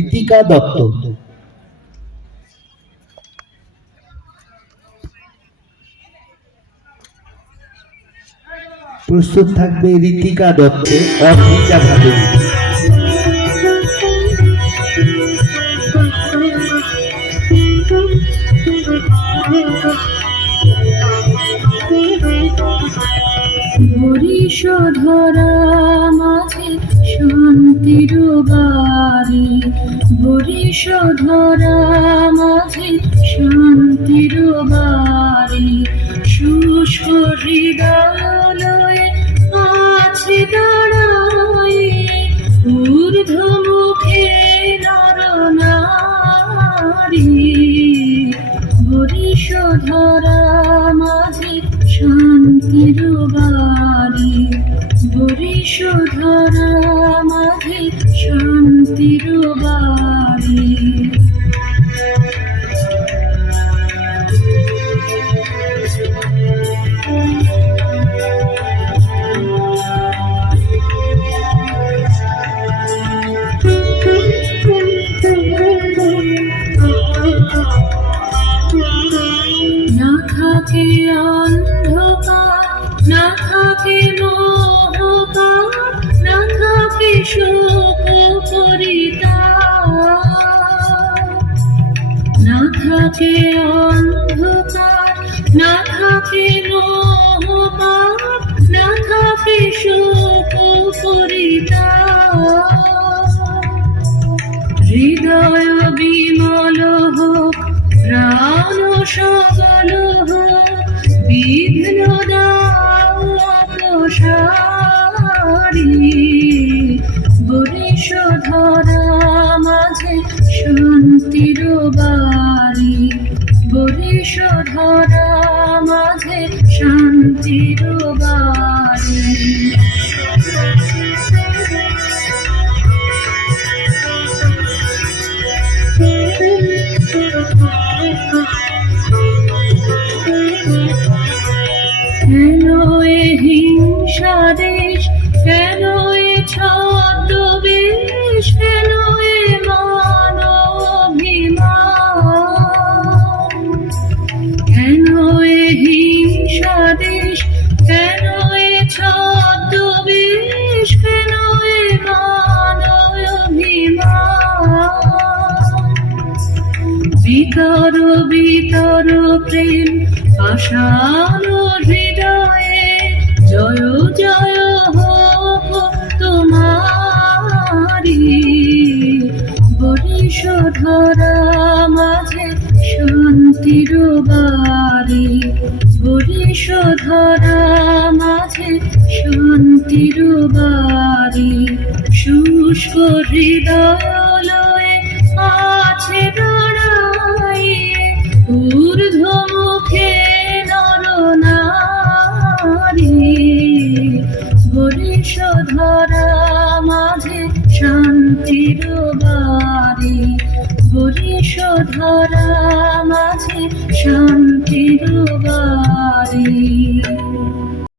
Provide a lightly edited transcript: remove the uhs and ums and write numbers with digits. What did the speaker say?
ঋতিকা দত্ত। প্রস্তুত থাকবে ঋতিকা দত্ত, অর্পিতা ভাদুরী। বরিশধরা মাঝে শান্তির বাড়ি, বরিশধরা মাঝে শান্তির বাড়ি, শুষ্ক হৃদয়ে আছে দাঁড়াই, ঊর্ধ্বমুখে নরনারী। বরিশধরা মাঝে শান্তির বাড়ি, বরিশধরা মাঝে শান্তির বাড়ি। না থাকে অন্ধকার, না থাকে মোহকার, না থাকে শোক পরিতাপ, না থাকে অন্ধকার, না থাকে মোহকার, না থাকে শোক পরিতাপ। হৃদয় বিমল হোক, প্রাণ সবল হোক, বিঘ্ন দাও অপসারি। বরিশধরা মাঝে শান্তির বাড়ি, বরিশধরা মাঝে শান্তির বাড়ি। কেন এ হিংসা দেশ, কেন এ ছদ্মবেশ, কেন এ মানবাভিমান, কেন এ হিংসা দেশ, কেন এ ছদ্মবেশ, কেন এ মানবাভিমান। বিতর বিতর প্রেম পাষাণ হৃদয়ে, জয় জয় হোক তোমারি। বরিশধরা মাঝে শান্তির বাড়ি, বরিশধরা মাঝে শান্তির বাড়ি। শুষ্ক হৃদয়ে আছে দাঁড়াই, ঊর্ধ্বমুখে নরনারী। বরিশধরা মাঝে শান্তির বাড়ি, বরিশধরা মাঝে শান্তির বাড়ি।